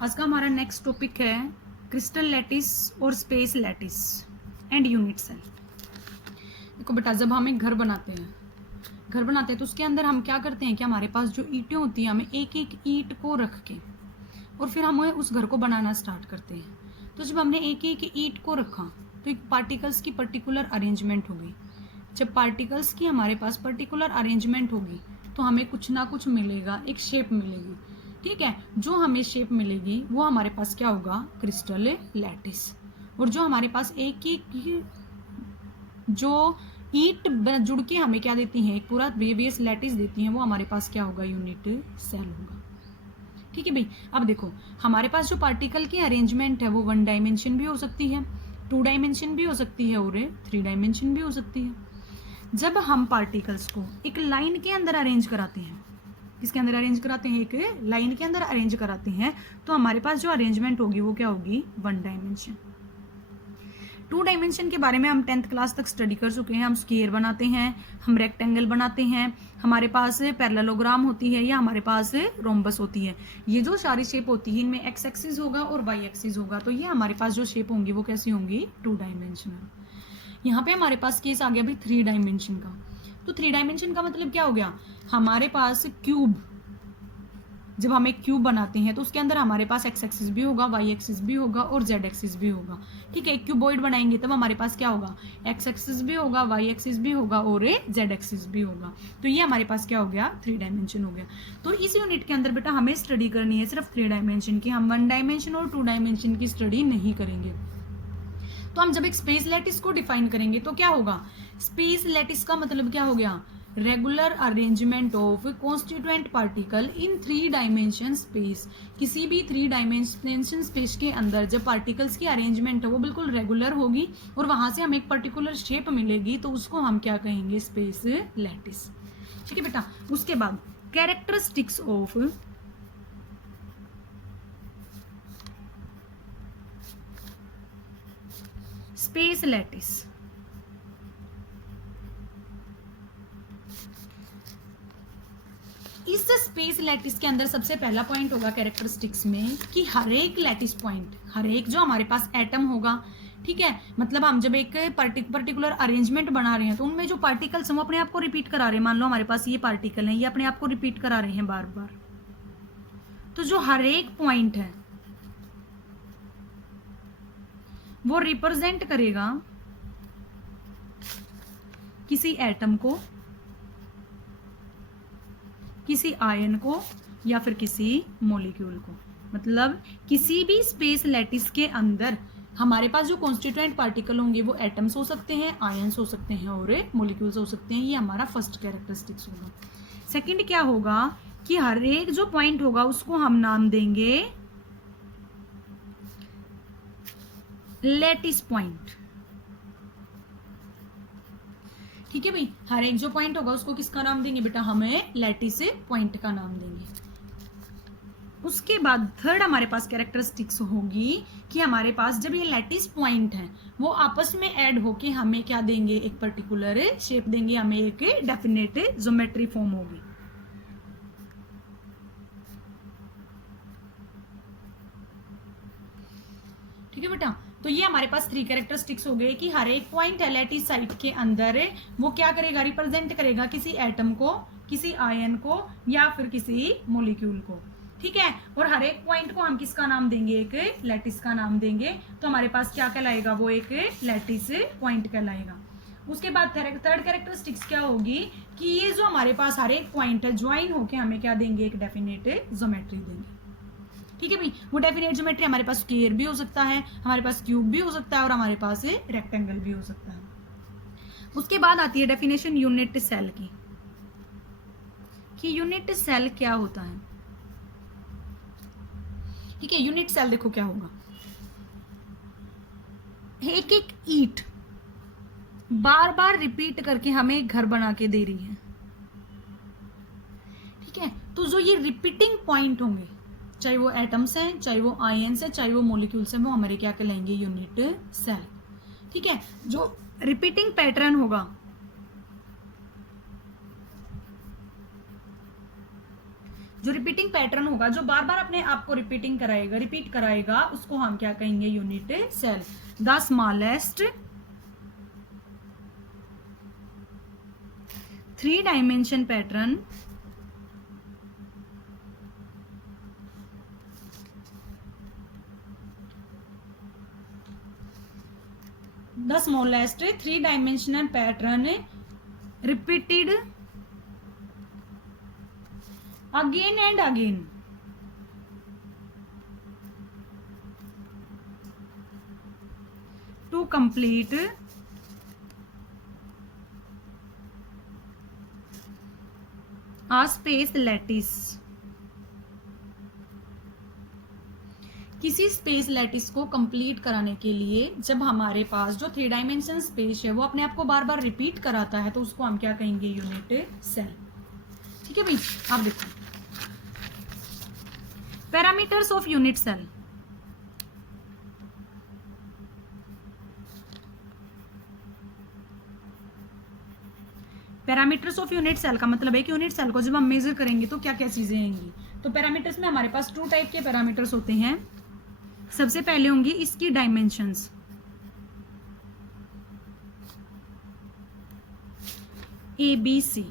आज का हमारा नेक्स्ट टॉपिक है क्रिस्टल लैटिस और space lattice and unit cell. देखो बेटा, जब हम एक घर बनाते हैं तो उसके अंदर हम क्या करते हैं कि हमारे पास जो ईंटें होती हैं, हमें एक एक ईंट को रख के और फिर हम उस घर को बनाना स्टार्ट करते हैं। तो जब हमने एक एक ईंट को रखा तो एक पार्टिकल्स की पर्टिकुलर अरेंजमेंट होगी। जब पार्टिकल्स की हमारे पास पर्टिकुलर अरेंजमेंट होगी तो हमें कुछ ना कुछ मिलेगा, एक शेप मिलेगी। ठीक है, जो हमें शेप मिलेगी वो हमारे पास क्या होगा, क्रिस्टल लैटिस। और जो हमारे पास एक एक जो ईंट जुड़ के हमें क्या देती हैं, एक पूरा वेरियस लैटिस देती हैं, वो हमारे पास क्या होगा, यूनिट सेल होगा। ठीक है भाई, अब देखो हमारे पास जो पार्टिकल की अरेंजमेंट है वो 1 डायमेंशन भी हो सकती है, 2 डायमेंशन भी हो सकती है और 3 डायमेंशन भी हो सकती है। जब हम पार्टिकल्स को एक लाइन के अंदर अरेंज कराते हैं, किसके अंदर अरेंज कराते हैं, एक लाइन के अंदर अरेंज कराते हैं, तो हमारे पास जो अरेंजमेंट होगी वो क्या होगी, 1 डायमेंशन। 2 डायमेंशन के बारे में हम 10th क्लास तक स्टडी कर चुके हैं। हम स्क्वायर बनाते हैं, हम रेक्टेंगल बनाते हैं, हमारे पास पैरेललोग्राम होती है या हमारे पास रोम्बस होती है। ये जो सारी शेप होती है इनमें एक्स एक्सिस होगा और वाई एक्सिस होगा, तो ये हमारे पास जो शेप होंगी वो कैसी होंगी, 2 डायमेंशनल। यहाँ पे हमारे पास केस आ गया भाई 3 डायमेंशन का। तो 3 डायमेंशन का मतलब क्या हो गया, हमारे पास क्यूब, जब हम एक क्यूब बनाते हैं तो उसके अंदर हमारे पास एक्स एक्सिस भी होगा, वाई एक्सिस भी होगा और जेड एक्सिस भी होगा। ठीक है, एक क्यूबॉइड बनाएंगे तब हमारे पास क्या होगा, एक्स एक्सिस भी होगा, वाई एक्सिस भी होगा और जेड एक्सिस भी होगा। तो ये हमारे पास क्या हो गया, 3 डायमेंशन हो गया। तो इस यूनिट के अंदर बेटा हमें स्टडी करनी है सिर्फ 3 डायमेंशन की, हम 1 डायमेंशन और 2 डायमेंशन की स्टडी नहीं करेंगे। तो हम जब एक स्पेस लैटिस को डिफाइन करेंगे तो क्या होगा, स्पेस लैटिस का मतलब क्या हो गया, regular arrangement of constituent particle in 3 dimension space. किसी भी 3 डायमेंशन स्पेस के अंदर जब पार्टिकल्स की अरेंजमेंट है वो बिल्कुल रेगुलर होगी और वहां से हमें एक पर्टिकुलर शेप मिलेगी, तो उसको हम क्या कहेंगे, स्पेस लैटिस। ठीक है बेटा, उसके बाद कैरेक्टरिस्टिक्स ऑफ स्पेस लैटिस। इस स्पेस लैटिस के अंदर सबसे पहला पॉइंट होगा कैरेक्टरिस्टिक्स में कि हर एक लैटिस पॉइंट, हर एक जो हमारे पास एटम होगा, ठीक है, मतलब हम जब एक पर्टिकुलर अरेंजमेंट बना रहे हैं तो उनमें जो पार्टिकल्स हैं वो अपने आप को रिपीट करा रहे हैं। मान लो हमारे पास ये पार्टिकल है, ये अपने आप को रिपीट करा रहे हैं बार बार। तो जो हर एक पॉइंट है वो रिप्रेजेंट करेगा किसी एटम को, किसी आयन को या फिर किसी मॉलिक्यूल को। मतलब किसी भी स्पेस लैटिस के अंदर हमारे पास जो कॉन्स्टिट्यूएंट पार्टिकल होंगे वो एटम्स हो सकते हैं, आयन्स हो सकते हैं और मॉलिक्यूल्स हो सकते हैं। ये हमारा फर्स्ट कैरेक्टरिस्टिक्स होगा। सेकंड क्या होगा कि हर एक जो पॉइंट होगा उसको हम नाम देंगे लैटिस पॉइंट। ठीक है भाई, हर एक जो पॉइंट होगा उसको किसका नाम देंगे बेटा, हमें लैटिस पॉइंट का नाम देंगे। उसके बाद थर्ड हमारे पास कैरेक्टरिस्टिक्स होगी कि हमारे पास जब ये लैटिस पॉइंट है वो आपस में ऐड होके हमें क्या देंगे, एक पर्टिकुलर शेप देंगे, हमें एक डेफिनेट ज्योमेट्री फॉर्म होगी। ठीक है बेटा, तो ये हमारे पास 3 कैरेक्टरिस्टिक्स हो गए कि हर एक पॉइंट है लैटिस साइट के अंदर वो क्या करेगा, रिप्रेजेंट करेगा किसी एटम को, किसी आयन को या फिर किसी मॉलिक्यूल को। ठीक है, और हर एक पॉइंट को हम किसका नाम देंगे, एक लैटिस का नाम देंगे। तो हमारे पास क्या कहलाएगा, वो एक लैटिस पॉइंट कहलाएगा। उसके बाद थर्ड कैरेक्टरिस्टिक्स क्या होगी कि ये जो हमारे पास हर एक पॉइंट है ज्वाइन होके हमें क्या देंगे, एक डेफिनेट ज्योमेट्री देंगे। ठीक है भाई, वो डेफिनेट ज्योमेट्री हमारे पास स्क्वायर भी हो सकता है, हमारे पास क्यूब भी हो सकता है और हमारे पास रेक्टेंगल भी हो सकता है। उसके बाद आती है डेफिनेशन यूनिट सेल की, कि यूनिट सेल क्या होता है। ठीक है, यूनिट सेल देखो क्या होगा, एक एक ईंट बार बार रिपीट करके हमें एक घर बना के दे रही है। ठीक है, तो जो ये रिपीटिंग पॉइंट होंगे, चाहे वो एटम्स हैं, चाहे वो आयन्स हैं, चाहे वो मॉलिक्यूल्स हैं, वो हमारे क्या कहलाएंगे, यूनिट सेल। ठीक है, जो रिपीटिंग पैटर्न होगा जो रिपीटिंग पैटर्न होगा, जो बार बार अपने आप को रिपीट कराएगा, उसको हम क्या कहेंगे? Unit cell. The smallest 3 dimension pattern the smallest 3-dimensional pattern repeated again and again to complete a space lattice। किसी स्पेस लैटिस को कंप्लीट कराने के लिए जब हमारे पास जो 3 डायमेंशन स्पेस है वो अपने आप को बार बार रिपीट कराता है, तो उसको हम क्या कहेंगे? Unit cell. ठीक है भाई, आप देखो parameters of unit cell. Parameters of unit cell का मतलब है कि यूनिट सेल को जब हम मेजर करेंगे तो क्या क्या चीजें आएंगी। तो पैरामीटर्स में हमारे पास 2 टाइप के पैरामीटर्स होते हैं। सबसे पहले होंगी इसकी dimensions, A B C.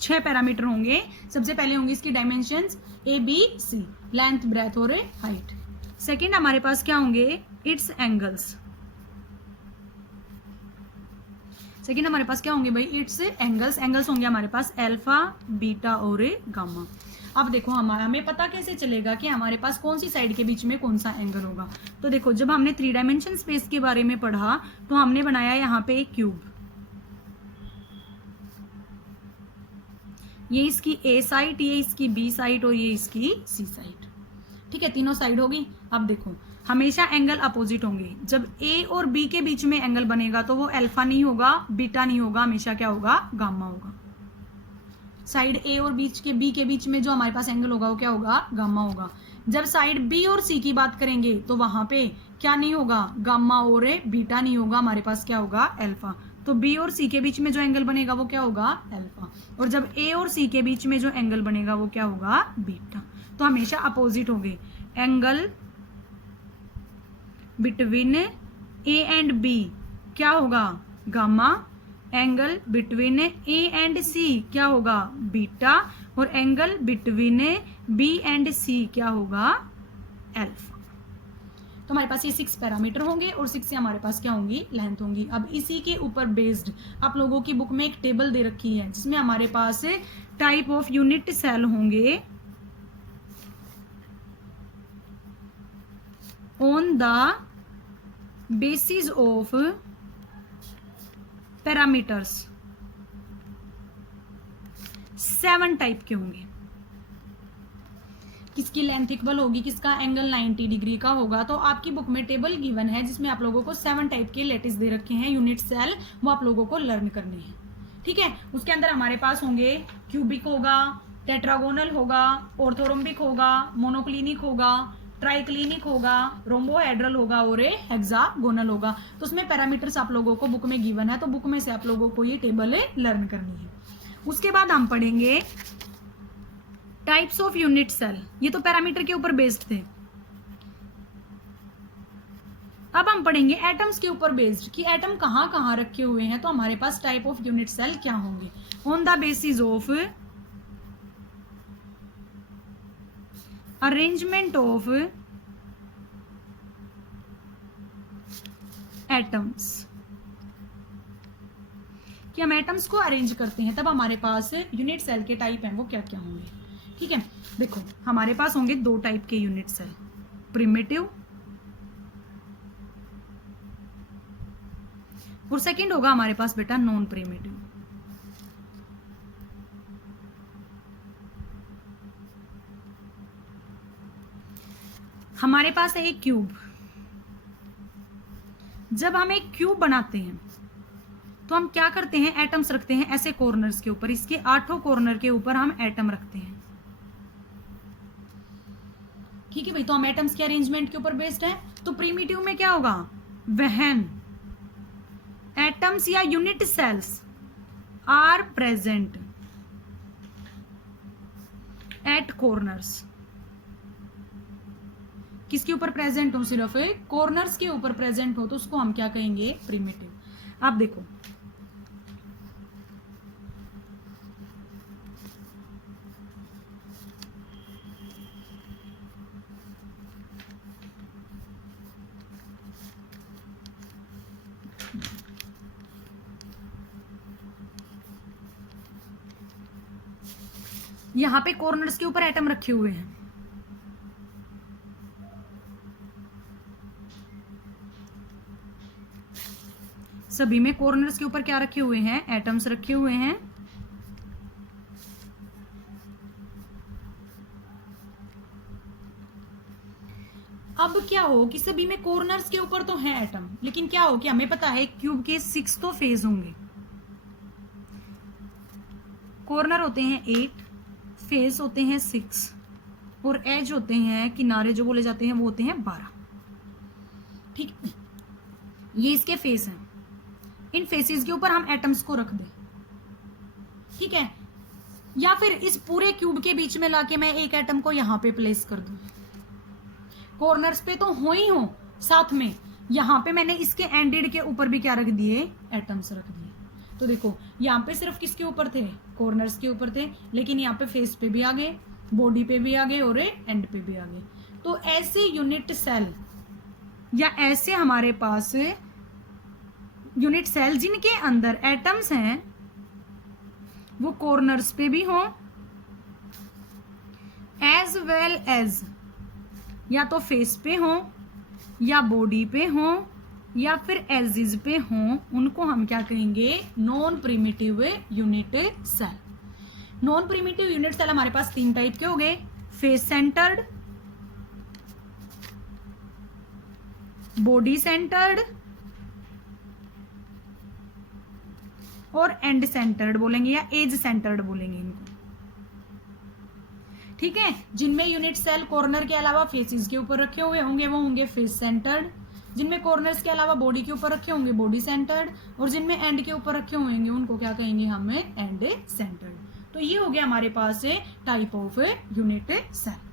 6 parameter होंगे। सबसे पहले होंगी इसकी dimensions A B C, length, breadth और हाइट। सेकंड हमारे पास क्या होंगे? It's angles. सेकंड हमारे पास क्या होंगे भाई? It's angles. एंगल्स होंगे हमारे पास अल्फा, बीटा और गामा। अब देखो हमें पता कैसे चलेगा कि हमारे पास कौन सी साइड के बीच में कौन सा एंगल होगा। तो देखो जब हमने 3 डायमेंशन स्पेस के बारे में पढ़ा तो हमने बनाया यहाँ पे एक क्यूब। ये इसकी ए साइड, ये इसकी बी साइड और ये इसकी सी साइड। ठीक है, तीनों साइड होगी। अब देखो हमेशा एंगल अपोजिट होंगे। जब ए और बी के बीच में एंगल बनेगा तो वो अल्फा नहीं होगा, बीटा नहीं होगा, हमेशा क्या होगा? गामा होगा। साइड ए और बी के बीच में जो हमारे पास एंगल होगा वो क्या होगा? गामा होगा। जब साइड बी और सी की बात करेंगे तो वहां पे क्या नहीं होगा? गामा और बीटा नहीं होगा, हमारे पास क्या होगा? अल्फा। तो बी और सी के बीच में जो एंगल बनेगा वो क्या होगा? अल्फा। और जब ए और सी के बीच में जो एंगल बनेगा वो क्या होगा? बीटा। तो हमेशा अपोजिट होंगे। Angle between A and B क्या होगा? Gamma. Angle between A and C क्या होगा? बीटा। और angle between B and C क्या होगा? अल्फा। तो हमारे पास ये 6 पैरामीटर होंगे और 6 से हमारे पास क्या होंगी? लेंथ होंगी। अब इसी के ऊपर बेस्ड आप लोगों की बुक में एक टेबल दे रखी है जिसमें हमारे पास टाइप ऑफ यूनिट सेल होंगे on the basis of parameters. 7 type के होंगे। किसकी लेंथ इक्वल होगी, किसका एंगल 90 डिग्री का होगा। तो आपकी बुक में टेबल गिवन है जिसमें आप लोगों को 7 टाइप के लेटिस दे रखे हैं यूनिट सेल, वो आप लोगों को लर्न करने हैं। ठीक है, उसके अंदर हमारे पास होंगे क्यूबिक होगा, टेट्रागोनल होगा, ऑर्थोरोम्बिक होगा, मोनोक्लिनिक होगा, ट्राइक्लिनिक होगा, रोम्बोहेड्रल होगा और हेक्सागोनल होगा। तो उसमें पैरामीटर्स आप लोगों को बुक में गिवन है, तो बुक में से आप लोगों को ये टेबल लर्न करनी है। उसके बाद हम पढ़ेंगे टाइप्स ऑफ यूनिट सेल। ये तो पैरामीटर के ऊपर बेस्ड थे। अब हम पढ़ेंगे एटम्स के ऊपर बेस्ड कि एटम कहाँ कहाँ रखे हुए हैं। तो हमारे पास टाइप ऑफ यूनिट सेल क्या होंगे? On the basis of arrangement of atoms, कि हम एटम्स को अरेंज करते हैं तब हमारे पास यूनिट सेल के टाइप हैं वो क्या क्या होंगे। ठीक है, देखो हमारे पास होंगे 2 टाइप के यूनिट सेल, प्रिमिटिव और सेकंड होगा हमारे पास बेटा नॉन प्रिमिटिव। हमारे पास है एक क्यूब। जब हम एक क्यूब बनाते हैं तो हम क्या करते हैं? एटम्स रखते हैं ऐसे कॉर्नर्स के ऊपर। इसके 8 कॉर्नर के ऊपर हम एटम रखते हैं। ठीक है भाई, तो हम एटम्स के अरेंजमेंट के ऊपर बेस्ड है। तो प्रीमिटिव में क्या होगा? व्हेन एटम्स या unit cells are present at corners, किसके ऊपर प्रेजेंट हो, सिर्फ कॉर्नर्स के ऊपर प्रेजेंट हो तो उसको हम क्या कहेंगे, प्रिमिटिव। आप देखो यहां पे कॉर्नर्स के ऊपर एटम रखे हुए हैं, सभी में कॉर्नर्स के ऊपर क्या रखे हुए हैं, एटम्स रखे हुए हैं। अब क्या हो कि सभी में कॉर्नर्स के ऊपर तो है एटम, लेकिन क्या हो कि हमें पता है क्यूब के 6 तो फेज होंगे, कॉर्नर होते हैं 8, फेस होते हैं 6 और एज होते हैं, किनारे जो बोले जाते हैं वो होते हैं 12। ठीक, ये इसके फेस हैं, इन फेसेस के ऊपर हम एटम्स को रख दें, ठीक है, या फिर इस पूरे क्यूब के बीच में लाके मैं एक एटम को यहां पे प्लेस कर दूं, कॉर्नर्स पे तो हो ही हो, साथ में यहां पे मैंने इसके एंडेड के ऊपर भी क्या रख दिए, एटम्स रख दिए। तो देखो यहाँ पे सिर्फ किसके ऊपर थे, कॉर्नर्स के ऊपर थे, लेकिन यहाँ पे फेस पे भी आ गए, बॉडी पे भी आ गए और एंड पे भी आ गए। तो ऐसे यूनिट सेल या ऐसे हमारे पास यूनिट सेल जिनके अंदर एटम्स हैं वो कॉर्नर्स पे भी हों एज वेल एज या तो फेस पे हों या बॉडी पे हों या फिर एजिज पे हों, उनको हम क्या कहेंगे, non primitive unit cell. Non primitive unit cell हमारे पास 3 टाइप के हो गए, फेस सेंटर्ड, बॉडी सेंटर्ड और एंड सेंटर्ड बोलेंगे या एज सेंटर्ड बोलेंगे इनको, ठीक है। जिनमें यूनिट सेल कॉर्नर के अलावा फेसेस के ऊपर रखे हुए होंगे वो होंगे फेस सेंटर्ड, जिनमें कॉर्नर्स के अलावा बॉडी के ऊपर रखे होंगे बॉडी सेंटर्ड, और जिनमें एंड के ऊपर रखे होंगे उनको क्या कहेंगे हमें, एंड सेंटर्ड। तो ये हो गया हमारे पास टाइप ऑफ यूनिट सेल।